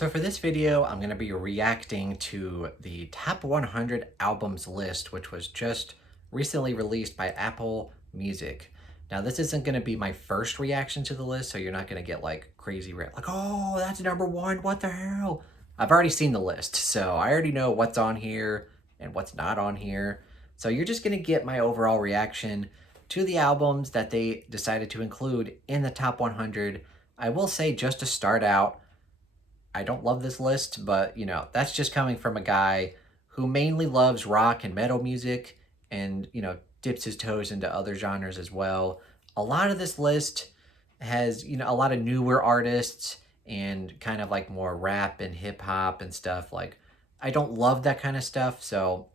So for this video, I'm going to be reacting to the top 100 albums list, which was just recently released by Apple Music. Now, this isn't going to be my first reaction to the list, so you're not going to get like crazy, like, oh, that's number one, what the hell? I've already seen the list, so I already know what's on here and what's not on here. So you're just going to get my overall reaction to the albums that they decided to include in the top 100. I will say, just to start out, I don't love this list, but that's just coming from a guy who mainly loves rock and metal music and, dips his toes into other genres as well. A lot of this list has, a lot of newer artists and kind of like more rap and hip hop and stuff. Like, I don't love that kind of stuff. So,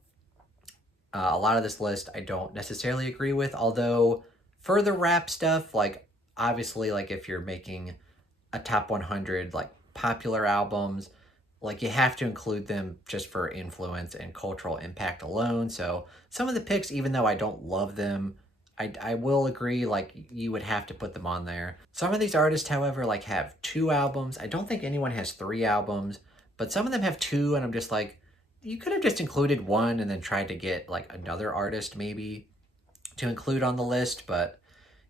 a lot of this list I don't necessarily agree with. Although, for the rap stuff, like, obviously, like, if you're making a top 100 like popular albums, like, you have to include them just for influence and cultural impact alone. So some of the picks, even though I don't love them, I will agree, like, you would have to put them on there. Some of these artists, however, like, have 2 albums. I don't think anyone has 3 albums, but some of them have 2, and I'm just like, you could have just included one and then tried to get like another artist maybe to include on the list. But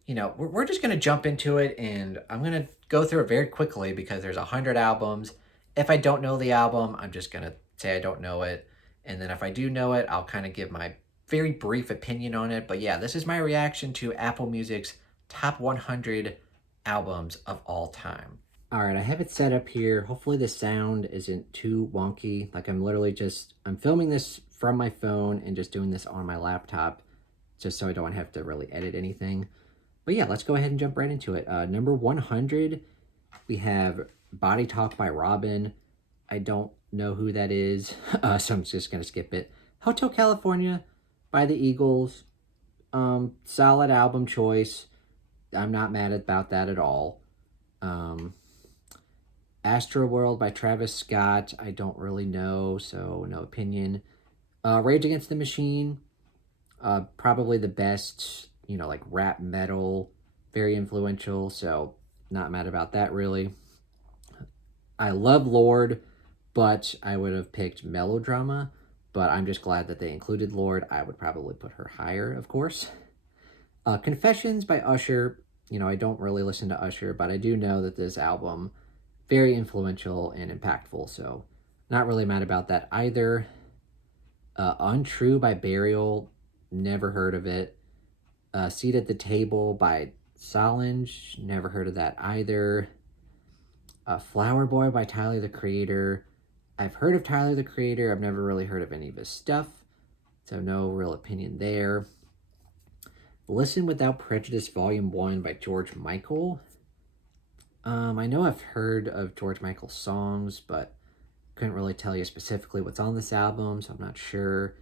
we're just going to jump into it, and I'm going to go through it very quickly because there's 100 albums. If I don't know the album, I'm just going to say I don't know it. And then if I do know it, I'll kind of give my very brief opinion on it. But yeah, this is my reaction to Apple Music's top 100 albums of all time. All right, I have it set up here. Hopefully the sound isn't too wonky. Like, I'm filming this from my phone and just doing this on my laptop just so I don't have to really edit anything. But yeah, let's go ahead and jump right into it. Number 100, we have Body Talk by Robin. I don't know who that is, so I'm just going to skip it. Hotel California by the Eagles. Solid album choice. I'm not mad about that at all. Astroworld by Travis Scott. I don't really know, so no opinion. Rage Against the Machine. Probably the best, like rap metal, very influential, so not mad about that really. I love Lorde, but I would have picked Melodrama, but I'm just glad that they included Lorde. I would probably put her higher, of course. Confessions by Usher. I don't really listen to Usher, but I do know that this album, very influential and impactful, so not really mad about that either. Untrue by Burial. Never heard of it. Seat at the Table by Solange. Never heard of that either. Flower Boy by Tyler, the Creator. I've heard of Tyler, the Creator. I've never really heard of any of his stuff, so no real opinion there. Listen Without Prejudice Volume 1 by George Michael. I know I've heard of George Michael's songs, but couldn't really tell you specifically what's on this album, so I'm not sure.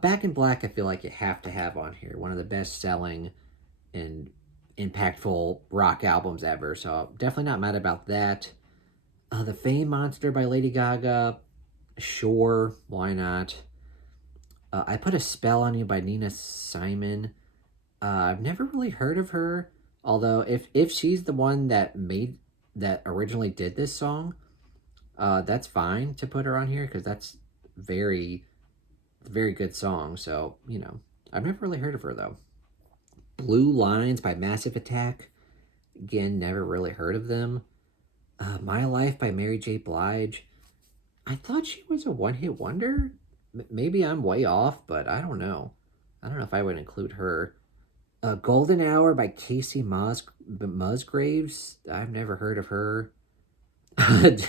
Back in Black, I feel like you have to have on here. One of the best-selling and impactful rock albums ever, so definitely not mad about that. The Fame Monster by Lady Gaga. Sure, why not? I Put a Spell on You by Nina Simon. I've never really heard of her, although if she's the one that originally did this song, that's fine to put her on here because that's very good song. So, I've never really heard of her though. Blue Lines by Massive Attack. Again, never really heard of them. My Life by Mary J. Blige. I thought she was a one-hit wonder. Maybe I'm way off, but I don't know. I don't know if I would include her. Golden Hour by Casey Musgraves. I've never heard of her.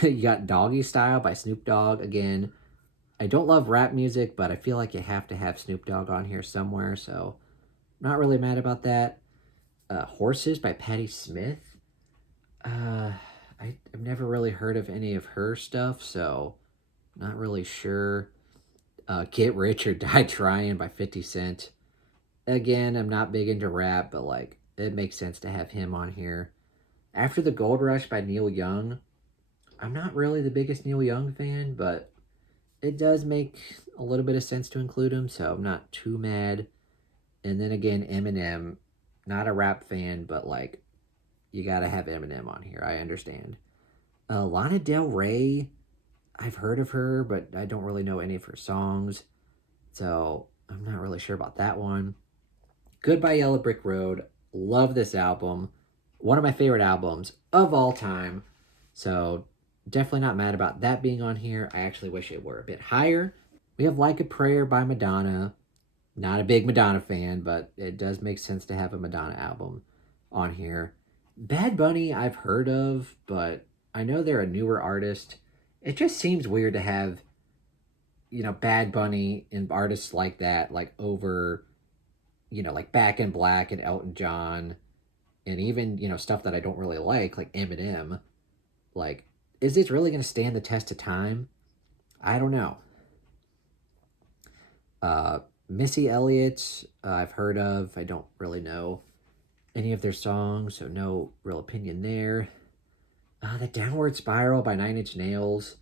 You got Doggy Style by Snoop Dogg. Again, I don't love rap music, but I feel like you have to have Snoop Dogg on here somewhere, so not really mad about that. Horses by Patti Smith. I've never really heard of any of her stuff, so not really sure. Get Rich or Die Trying by 50 Cent. Again, I'm not big into rap, but like, it makes sense to have him on here. After the Gold Rush by Neil Young. I'm not really the biggest Neil Young fan, but it does make a little bit of sense to include him, so I'm not too mad. And then again, Eminem, not a rap fan, but like, you gotta have Eminem on here. I understand. Lana Del Rey, I've heard of her, but I don't really know any of her songs. So I'm not really sure about that one. Goodbye Yellow Brick Road. Love this album. One of my favorite albums of all time. So definitely not mad about that being on here. I actually wish it were a bit higher. We have Like a Prayer by Madonna. Not a big Madonna fan, but it does make sense to have a Madonna album on here. Bad Bunny, I've heard of, but I know they're a newer artist. It just seems weird to have, Bad Bunny and artists like that, like over, like Back in Black and Elton John, and even, stuff that I don't really like Eminem. Like, is this really going to stand the test of time? I don't know. Uh, Missy Elliott, I've heard of. I don't really know any of their songs, so no real opinion there. The Downward Spiral by Nine Inch Nails.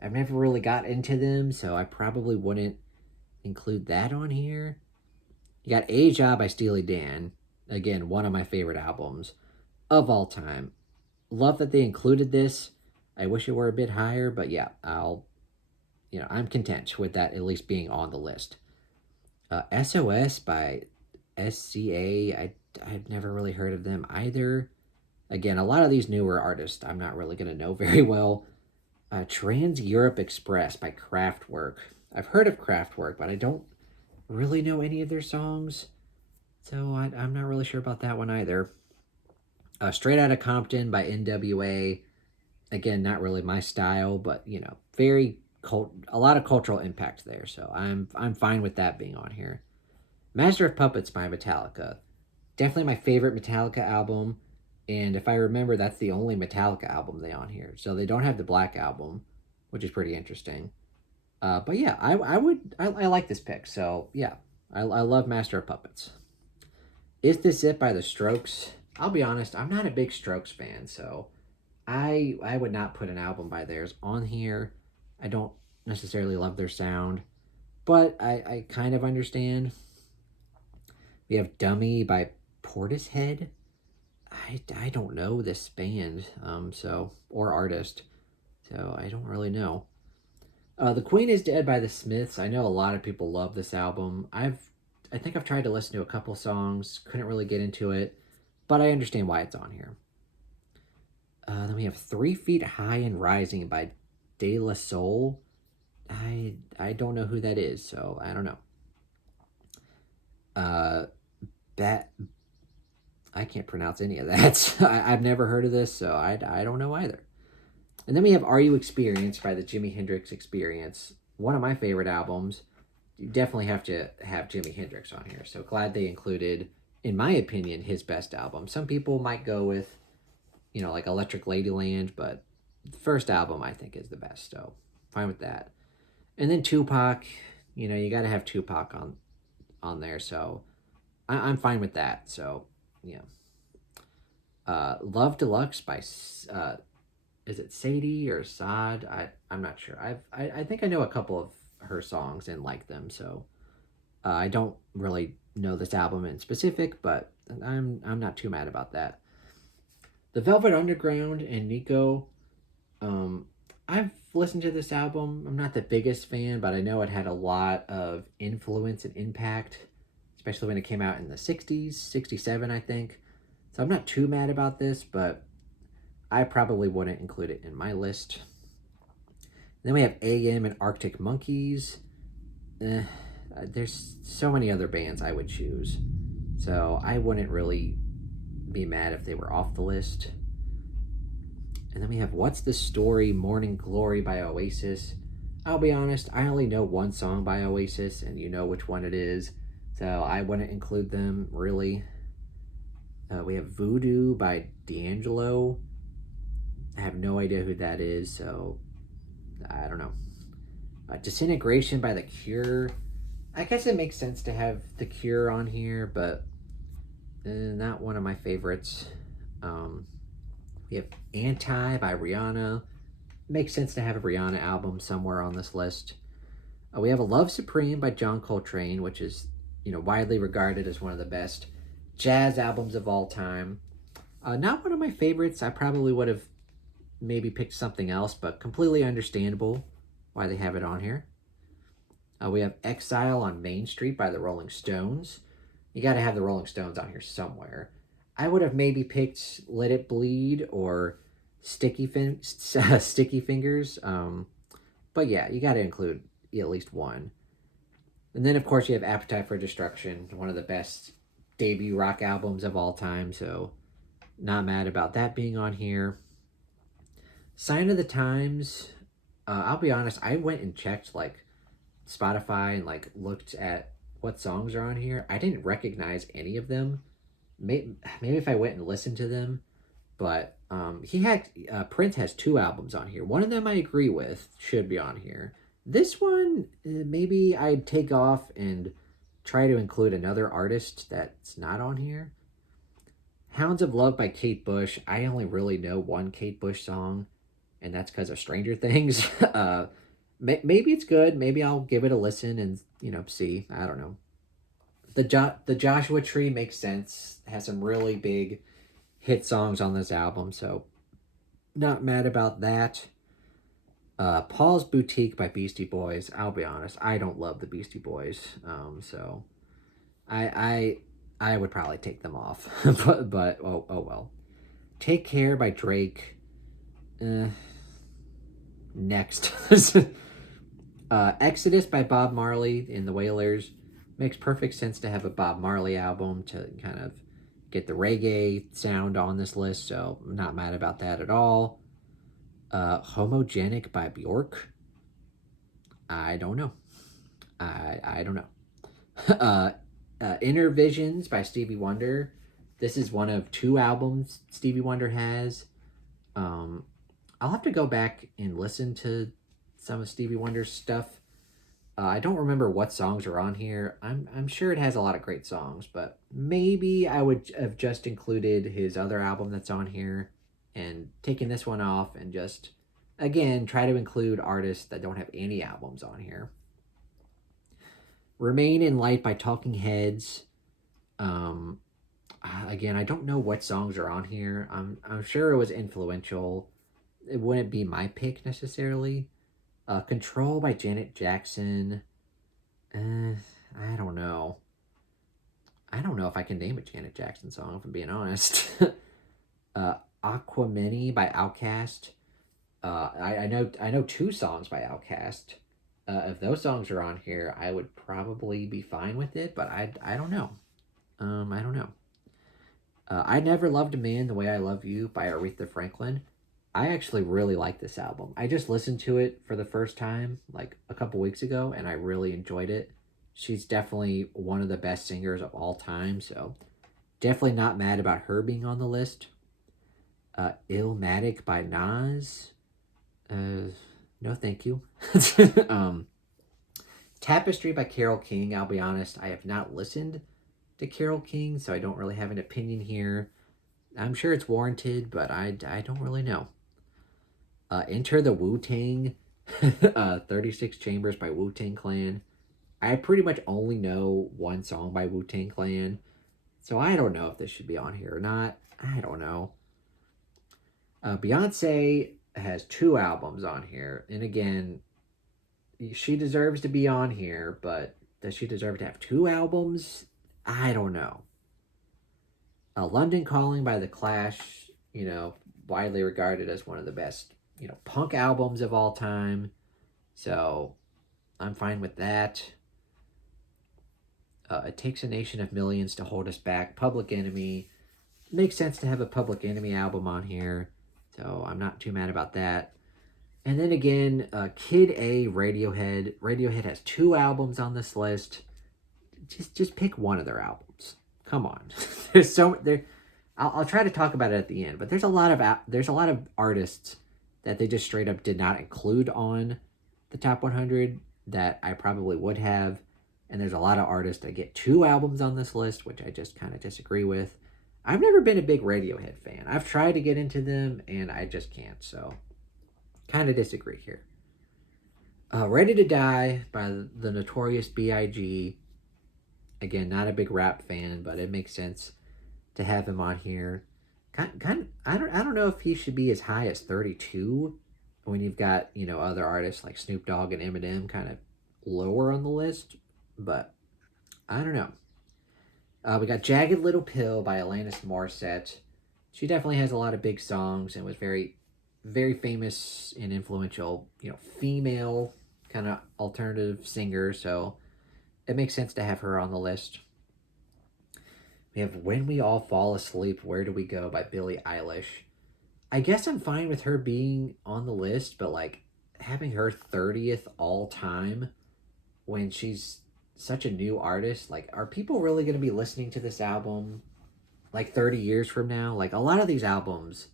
I've never really got into them, so I probably wouldn't include that on here. You got Aja by Steely Dan. Again, one of my favorite albums of all time. Love that they included this. I wish it were a bit higher, but yeah, I'm content with that at least being on the list. SOS by SCA. I've never really heard of them either. Again, a lot of these newer artists I'm not really going to know very well. Trans Europe Express by Kraftwerk. I've heard of Kraftwerk, but I don't really know any of their songs. So I'm not really sure about that one either. Straight Outta Compton by NWA. Again, not really my style, but a lot of cultural impact there. So I'm fine with that being on here. Master of Puppets by Metallica. Definitely my favorite Metallica album. And if I remember, that's the only Metallica album they on here. So they don't have the Black Album, which is pretty interesting. But yeah, I like this pick. So yeah, I love Master of Puppets. Is This It by The Strokes? I'll be honest, I'm not a big Strokes fan, so I would not put an album by theirs on here. I don't necessarily love their sound, but I kind of understand. We have Dummy by Portishead. I don't know this band, or artist, so I don't really know. The Queen is Dead by the Smiths. I know a lot of people love this album. I think I've tried to listen to a couple songs, couldn't really get into it, but I understand why it's on here. Then we have 3 Feet High and Rising by De La Soul. I don't know who that is, so I don't know. I can't pronounce any of that. I've never heard of this, so I don't know either. And then we have Are You Experienced by the Jimi Hendrix Experience. One of my favorite albums. You definitely have to have Jimi Hendrix on here. So glad they included, in my opinion, his best album. Some people might go with, like Electric Ladyland, but the first album I think is the best. So fine with that. And then Tupac, you got to have Tupac on there. So I'm fine with that. So yeah. Love Deluxe by is it Sadie or Saad? I'm not sure. I think I know a couple of her songs and like them, so I don't really know this album in specific, but I'm not too mad about that. The Velvet Underground and Nico. I've listened to this album. I'm not the biggest fan, but I know it had a lot of influence and impact, especially when it came out in the 60s, 67, I think. So I'm not too mad about this, but I probably wouldn't include it in my list. Then we have AM and Arctic Monkeys. There's so many other bands I would choose, so I wouldn't really be mad if they were off the list. And then we have What's the Story, Morning Glory by Oasis. I'll be honest, I only know one song by Oasis, and you know which one it is, so I wouldn't include them, really. We have Voodoo by D'Angelo. I have no idea who that is, so I don't know. Disintegration by The Cure. I guess it makes sense to have The Cure on here, but not one of my favorites. We have Anti by Rihanna. Makes sense to have a Rihanna album somewhere on this list. We have a Love Supreme by John Coltrane, which is widely regarded as one of the best jazz albums of all time. Not one of my favorites. I probably would have maybe picked something else, but completely understandable why they have it on here. We have Exile on Main Street by the Rolling Stones. You got to have the Rolling Stones on here somewhere. I would have maybe picked Let It Bleed or Sticky Fingers. But yeah, you got to include at least one. And then, of course, you have Appetite for Destruction, one of the best debut rock albums of all time. So, not mad about that being on here. Sign of the Times. I'll be honest, I went and checked like Spotify and like looked at what songs are on here. I didn't recognize any of them. Maybe if I went and listened to them, but he had Prince has two albums on here. One of them I agree with should be on here. This one maybe I'd take off and try to include another artist that's not on here. Hounds of Love by Kate Bush. I only really know one Kate Bush song, and that's because of Stranger Things. Maybe it's good. Maybe I'll give it a listen and see. I don't know. The Joshua Tree makes sense. Has some really big hit songs on this album, so not mad about that. Paul's Boutique by Beastie Boys. I'll be honest, I don't love the Beastie Boys, so I would probably take them off. but oh well. Take Care by Drake. Next. Exodus by Bob Marley and the Wailers. Makes perfect sense to have a Bob Marley album to kind of get the reggae sound on this list, so I'm not mad about that at all. Homogenic by Bjork. I don't know. I don't know. Inner Visions by Stevie Wonder. This is one of two albums Stevie Wonder has. I'll have to go back and listen to some of Stevie Wonder's stuff. I don't remember what songs are on here. I'm sure it has a lot of great songs, but maybe I would have just included his other album that's on here and taken this one off and just, again, try to include artists that don't have any albums on here. Remain in Light by Talking Heads. Again, I don't know what songs are on here. I'm sure it was influential. It wouldn't be my pick necessarily. Control by Janet Jackson. I don't know. I don't know if I can name a Janet Jackson song, if I'm being honest. Aquamini by Outkast. I know two songs by Outkast. If those songs are on here, I would probably be fine with it, but I don't know. I don't know. I Never Loved a Man the Way I Love You by Aretha Franklin. I actually really like this album. I just listened to it for the first time like a couple weeks ago, and I really enjoyed it. She's definitely one of the best singers of all time, so definitely not mad about her being on the list. Illmatic by Nas. No thank you. Tapestry by Carole King. I'll be honest, I have not listened to Carole King, so I don't really have an opinion here. I'm sure it's warranted, but I don't really know. Enter the Wu-Tang. 36 Chambers by Wu-Tang Clan. I pretty much only know one song by Wu-Tang Clan, so I don't know if this should be on here or not. I don't know. Beyonce has two albums on here, and again, she deserves to be on here, but does she deserve to have two albums? I don't know. London Calling by The Clash, widely regarded as one of the best, punk albums of all time. So I'm fine with that. It Takes a Nation of Millions to Hold Us Back. Public Enemy. Makes sense to have a Public Enemy album on here. So I'm not too mad about that. And then again, Kid A, Radiohead. Radiohead has two albums on this list. Just pick one of their albums. Come on. There's so there. I'll try to talk about it at the end, but there's a lot of artists that they just straight up did not include on the top 100 that I probably would have, and there's a lot of artists that get two albums on this list, which I just kind of disagree with. I've never been a big Radiohead fan. I've tried to get into them, and I just can't, so kind of disagree here. Ready to Die by the Notorious B.I.G. Again, not a big rap fan, but it makes sense to have him on here. I don't know if he should be as high as 32 when you've got, other artists like Snoop Dogg and Eminem kind of lower on the list, but I don't know. We got Jagged Little Pill by Alanis Morissette. She definitely has a lot of big songs and was very, very famous and influential, female kind of alternative singer. So it makes sense to have her on the list. We have When We All Fall Asleep, Where Do We Go by Billie Eilish. I guess I'm fine with her being on the list, but like having her 30th all time when she's such a new artist, like, are people really going to be listening to this album like 30 years from now? Like, a lot of these albums,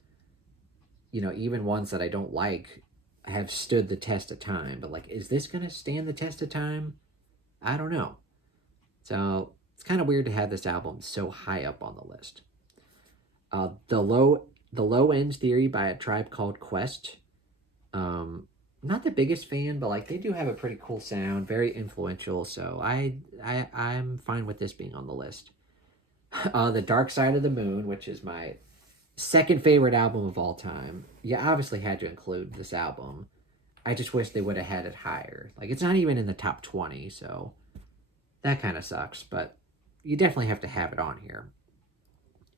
even ones that I don't like, have stood the test of time, but like, is this going to stand the test of time? I don't know. So it's kind of weird to have this album so high up on the list. The Low End Theory by A Tribe Called Quest. Not the biggest fan, but like they do have a pretty cool sound, very influential. So I'm fine with this being on the list. The Dark Side of the Moon, which is my second favorite album of all time. You obviously had to include this album. I just wish they would have had it higher. Like it's not even in the top 20, so that kind of sucks. But you definitely have to have it on here.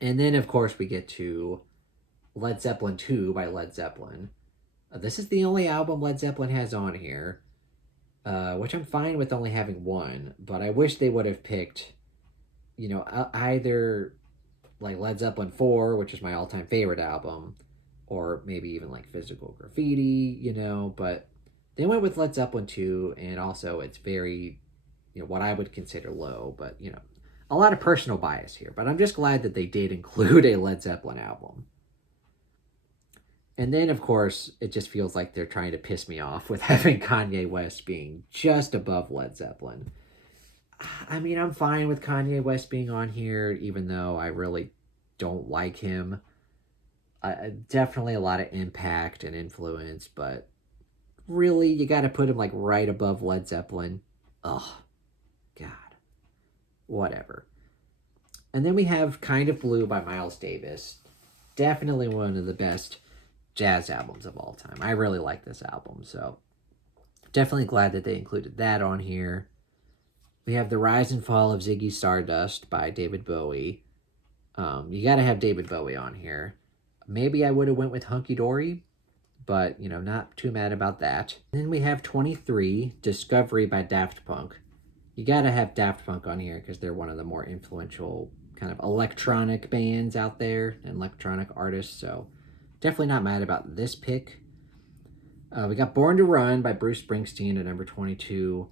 And then of course we get to Led Zeppelin 2 by Led Zeppelin. This is the only album Led Zeppelin has on here, which I'm fine with only having one, but I wish they would have picked, either like Led Zeppelin 4, which is my all time favorite album, or maybe even like Physical Graffiti, but they went with Led Zeppelin 2, and also it's very, what I would consider low, but, a lot of personal bias here, but I'm just glad that they did include a Led Zeppelin album. And then, of course, it just feels like they're trying to piss me off with having Kanye West being just above Led Zeppelin. I mean, I'm fine with Kanye West being on here, even though I really don't like him. Definitely a lot of impact and influence, but really, you got to put him like right above Led Zeppelin. Oh, God. Whatever. And then we have Kind of Blue by Miles Davis. Definitely one of the best jazz albums of all time. I really like this album, so definitely glad that they included that on here. We have The Rise and Fall of Ziggy Stardust by David Bowie. You got to have David Bowie on here. Maybe I would have went with Hunky Dory, but not too mad about that. Then we have 23, Discovery by Daft Punk. You got to have Daft Punk on here because they're one of the more influential kind of electronic bands out there and electronic artists, so definitely not mad about this pick. We got Born to Run by Bruce Springsteen at number 22.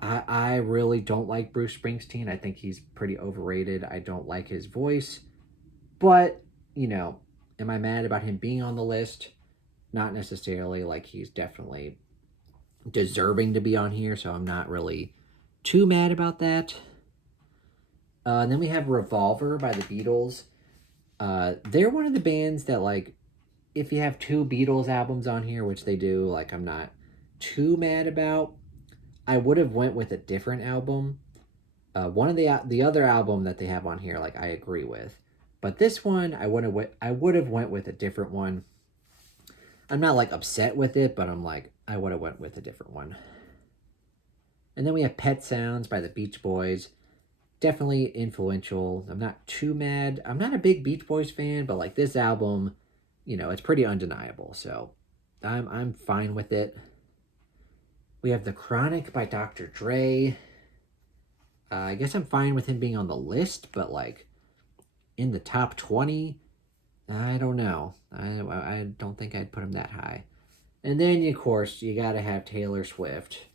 I really don't like Bruce Springsteen. I think he's pretty overrated. I don't like his voice. But, am I mad about him being on the list? Not necessarily. Like, he's definitely deserving to be on here, so I'm not really too mad about that. And then we have Revolver by the Beatles. They're one of the bands that, like, if you have two Beatles albums on here, which they do, like, I'm not too mad about. I would have went with a different album. One of the other album that they have on here, like, I agree with, but this one I would have went with a different one. I'm not like upset with it, but I'm like I would have went with a different one. And then we have Pet Sounds by the Beach Boys. Definitely influential. I'm not too mad. I'm not a big Beach Boys fan, but like this album, it's pretty undeniable. So I'm fine with it. We have The Chronic by Dr. Dre. I guess I'm fine with him being on the list, but like in the top 20, I don't know. I don't think I'd put him that high. And then, of course, you got to have Taylor Swift,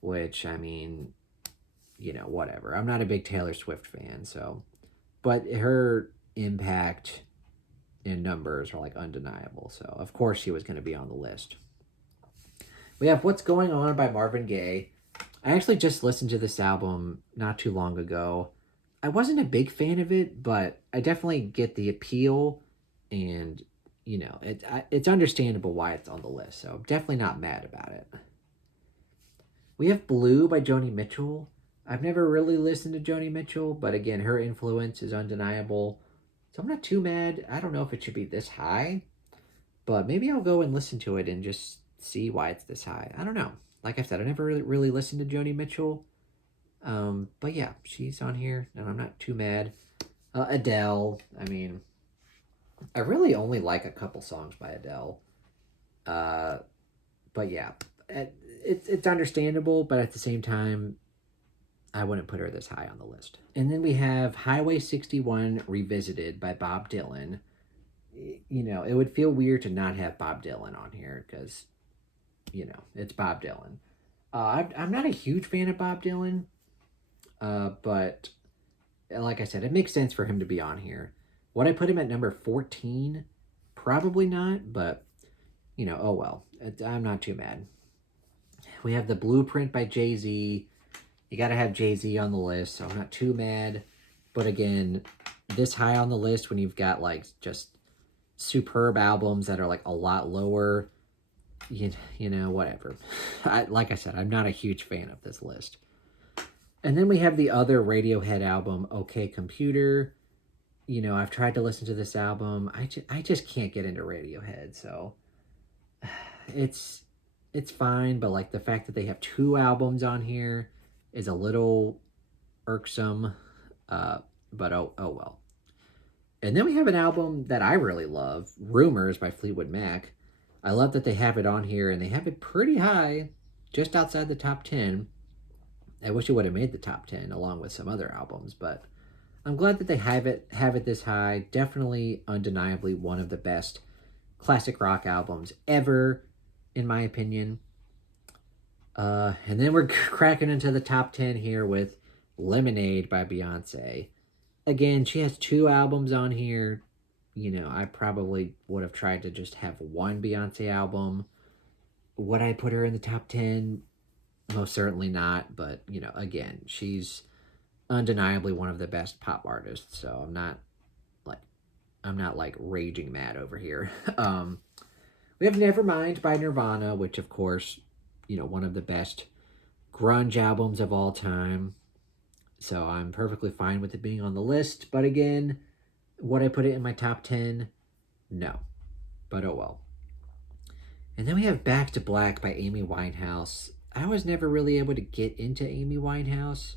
which, I mean, whatever. I'm not a big Taylor Swift fan, so. But her impact in numbers are like undeniable, so of course she was going to be on the list. We have What's Going On by Marvin Gaye. I actually just listened to this album not too long ago. I wasn't a big fan of it, but I definitely get the appeal, and it's understandable why it's on the list. So I'm definitely not mad about it. We have Blue by Joni Mitchell. I've never really listened to Joni Mitchell, but again, her influence is undeniable. So I'm not too mad. I don't know if it should be this high, but maybe I'll go and listen to it and just see why it's this high. I don't know. Like I said, I never really listened to Joni Mitchell. But yeah, she's on here, and I'm not too mad. Adele. I mean, I really only like a couple songs by Adele. Uh, but yeah, it's understandable, but at the same time, I wouldn't put her this high on the list. And then we have Highway 61 Revisited by Bob Dylan. You know, it would feel weird to not have Bob Dylan on here because, you know, it's Bob Dylan. I'm not a huge fan of Bob Dylan, but like I said, it makes sense for him to be on here. Would I put him at number 14? Probably not, but, you know, oh well. I'm not too mad. We have The Blueprint by Jay-Z. You got to have Jay-Z on the list, so I'm not too mad. But again, this high on the list when you've got like just superb albums that are like a lot lower, you know, whatever. Like I said, I'm not a huge fan of this list. And then we have the other Radiohead album, OK Computer. You know, I've tried to listen to this album. I just can't get into Radiohead, so it's fine, but like the fact that they have two albums on here is a little irksome. But oh well. And then we have an album that I really love, Rumors by Fleetwood Mac. I love that they have it on here, and they have it pretty high, just outside the top 10. I wish it would have made the top 10 along with some other albums, but I'm glad that they have it this high. Definitely, undeniably, one of the best classic rock albums ever, in my opinion. And then we're cracking into the top 10 here with Lemonade by Beyonce. Again, she has two albums on here. You know, I probably would have tried to just have one Beyonce album. Would I put her in the top 10? Most certainly not. But, you know, again, she's undeniably one of the best pop artists. So I'm not like raging mad over here. We have Nevermind by Nirvana, which of course, you know, one of the best grunge albums of all time. So I'm perfectly fine with it being on the list. But again, would I put it in my top 10? No. But oh well. And then we have Back to Black by Amy Winehouse. I was never really able to get into Amy Winehouse,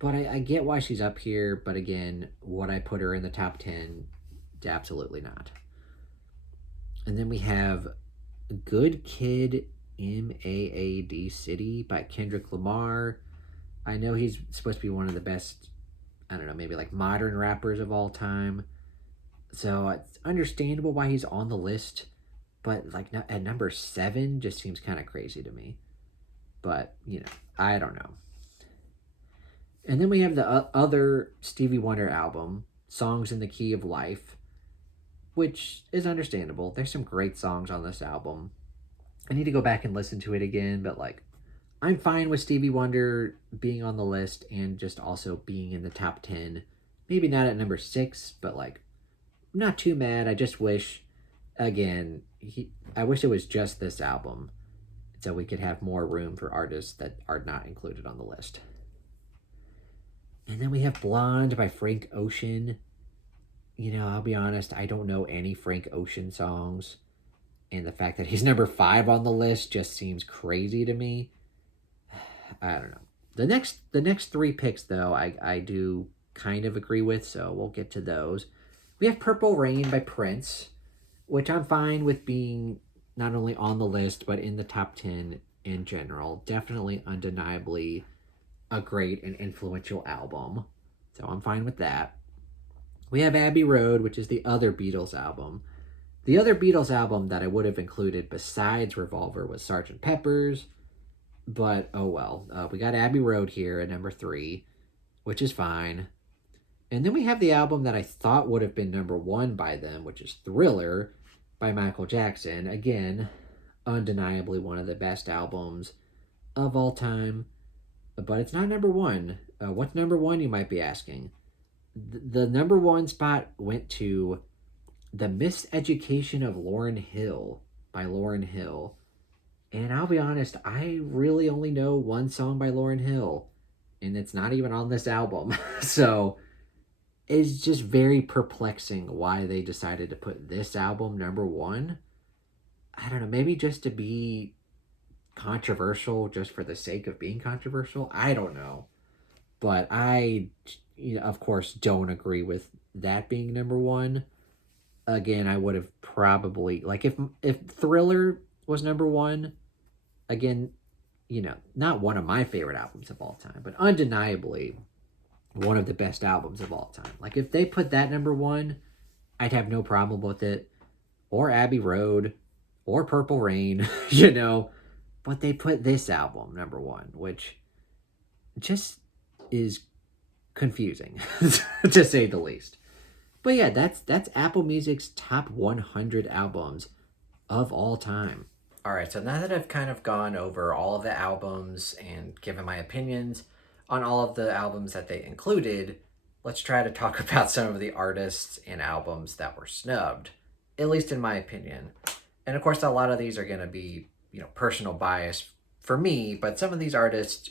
but I get why she's up here. But again, would I put her in the top 10? Absolutely not. And then we have Good Kid MAAD City by Kendrick Lamar. I know he's supposed to be one of the best, I don't know, maybe like modern rappers of all time. So it's understandable why he's on the list, but like at number 7 just seems kind of crazy to me. But, you know, I don't know. And then we have the other Stevie Wonder album, Songs in the Key of Life, which is understandable. There's some great songs on this album. I need to go back and listen to it again, but like, I'm fine with Stevie Wonder being on the list and just also being in the top 10. Maybe not at number 6, but like, I'm not too mad. I just wish, again, I wish it was just this album so we could have more room for artists that are not included on the list. And then we have Blonde by Frank Ocean. You know, I'll be honest, I don't know any Frank Ocean songs. And the fact that he's number 5 on the list just seems crazy to me. I don't know. The next 3 picks, though, I do kind of agree with, so we'll get to those. We have Purple Rain by Prince, which I'm fine with being not only on the list, but in the top 10 in general. Definitely, undeniably, a great and influential album. So I'm fine with that. We have Abbey Road, which is the other Beatles album. The other Beatles album that I would have included besides Revolver was Sgt. Pepper's. But, oh well. We got Abbey Road here at number 3, which is fine. And then we have the album that I thought would have been number 1 by them, which is Thriller by Michael Jackson. Again, undeniably one of the best albums of all time. But it's not number 1. What's number 1, you might be asking? The number 1 spot went to The Miseducation of Lauryn Hill by Lauryn Hill. And I'll be honest, I really only know one song by Lauryn Hill, and it's not even on this album. So, It's just very perplexing why they decided to put this album number one. I don't know, maybe just to be controversial just for the sake of being controversial. I don't know. But I, of course, don't agree with that being number one. Again, I would have probably like if Thriller was number one. Again, not one of my favorite albums of all time, but undeniably one of the best albums of all time. Like if they put that number one, I'd have no problem with it. Or Abbey Road, or Purple Rain, But they put this album number one, which just is confusing, to say the least. But yeah, that's Apple Music's top 100 albums of all time. All right, so now that I've kind of gone over all of the albums and given my opinions on all of the albums that they included, let's try to talk about some of the artists and albums that were snubbed, at least in my opinion. And of course, a lot of these are going to be, personal bias for me, but some of these artists,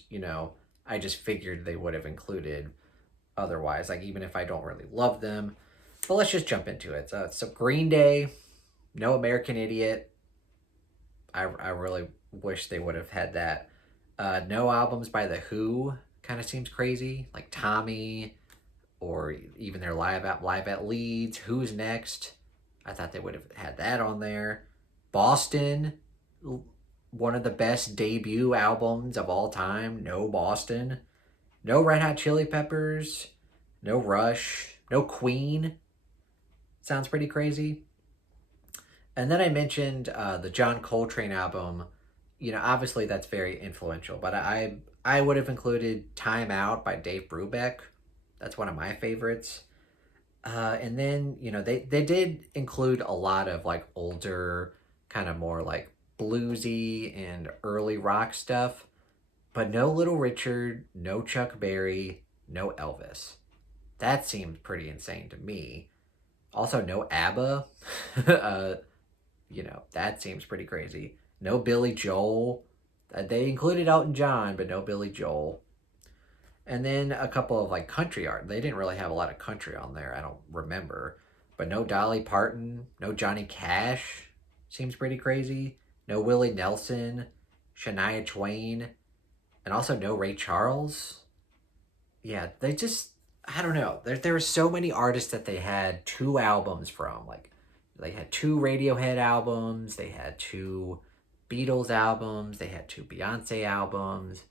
I just figured they would have included otherwise, like even if I don't really love them. But let's just jump into it. So Green Day, No American Idiot. I really wish they would have had that. No albums by The Who kind of seems crazy, like Tommy, or even their live at Leeds. Who's Next? I thought they would have had that on there. Boston, one of the best debut albums of all time. No Boston. No Red Hot Chili Peppers. No Rush. No Queen. Sounds pretty crazy. And then I mentioned the John Coltrane album. Obviously that's very influential, but I would have included Time Out by Dave Brubeck. That's one of my favorites. And then, they did include a lot of like older, kind of more like bluesy and early rock stuff, but no Little Richard, no Chuck Berry, no Elvis. That seemed pretty insane to me. Also, no ABBA. That seems pretty crazy. No Billy Joel. They included Elton John, but no Billy Joel. And then a couple of like country art. They didn't really have a lot of country on there. I don't remember. But no Dolly Parton. No Johnny Cash. Seems pretty crazy. No Willie Nelson. Shania Twain. And also no Ray Charles. Yeah, they just, I don't know. There were so many artists that they had two albums from. Like, they had two Radiohead albums. They had two Beatles albums. They had two Beyonce albums.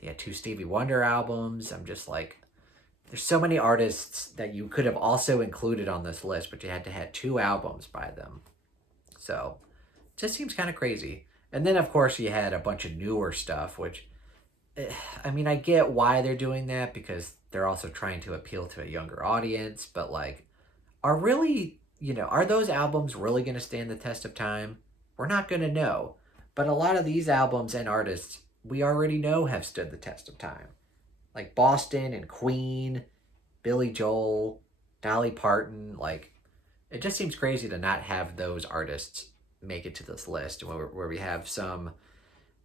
They had two Stevie Wonder albums. I'm just like, there's so many artists that you could have also included on this list, but you had to have two albums by them. So, it just seems kind of crazy. And then, of course, you had a bunch of newer stuff, which, I mean, I get why they're doing that, because they're also trying to appeal to a younger audience, but like, are those albums really going to stand the test of time? We're not going to know. But a lot of these albums and artists we already know have stood the test of time. Like Boston and Queen, Billy Joel, Dolly Parton. Like, it just seems crazy to not have those artists make it to this list where we have some,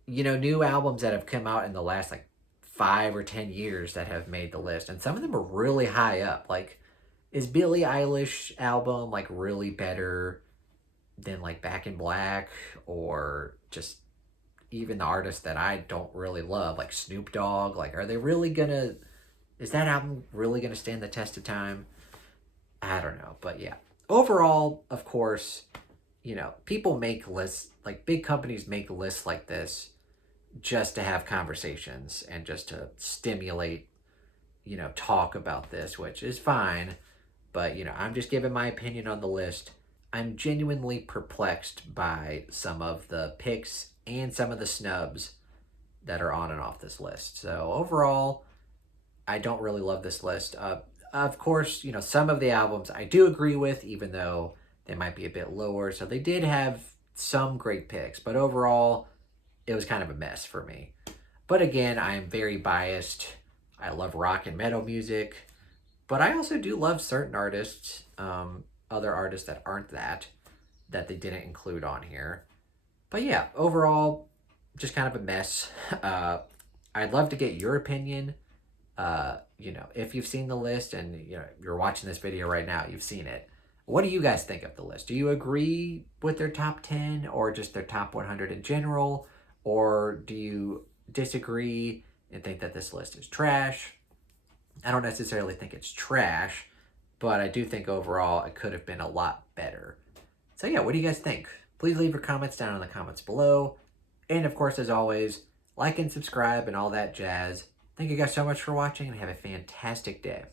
new albums that have come out in the last like 5 or 10 years that have made the list. And some of them are really high up. Like, is Billie Eilish album like really better than like Back in Black, or just even the artists that I don't really love, like Snoop Dogg? Like, is that album really gonna stand the test of time? I don't know. But yeah, overall, of course, people make lists, like big companies make lists like this just to have conversations and just to stimulate, talk about this, which is fine. But, I'm just giving my opinion on the list. I'm genuinely perplexed by some of the picks and some of the snubs that are on and off this list. So overall, I don't really love this list. Of course, some of the albums I do agree with, even though they might be a bit lower. So they did have some great picks, but overall, it was kind of a mess for me. But again, I am very biased. I love rock and metal music, but I also do love certain artists, other artists that aren't that they didn't include on here. But yeah, overall, just kind of a mess. I'd love to get your opinion If you've seen the list and you're watching this video right now, you've seen it. What do you guys think of the list? Do you agree with their top 10 or just their top 100 in general? Or do you disagree and think that this list is trash? I don't necessarily think it's trash, but I do think overall it could have been a lot better. So yeah, what do you guys think? Please leave your comments down in the comments below. And of course, as always, like and subscribe and all that jazz. Thank you guys so much for watching and have a fantastic day.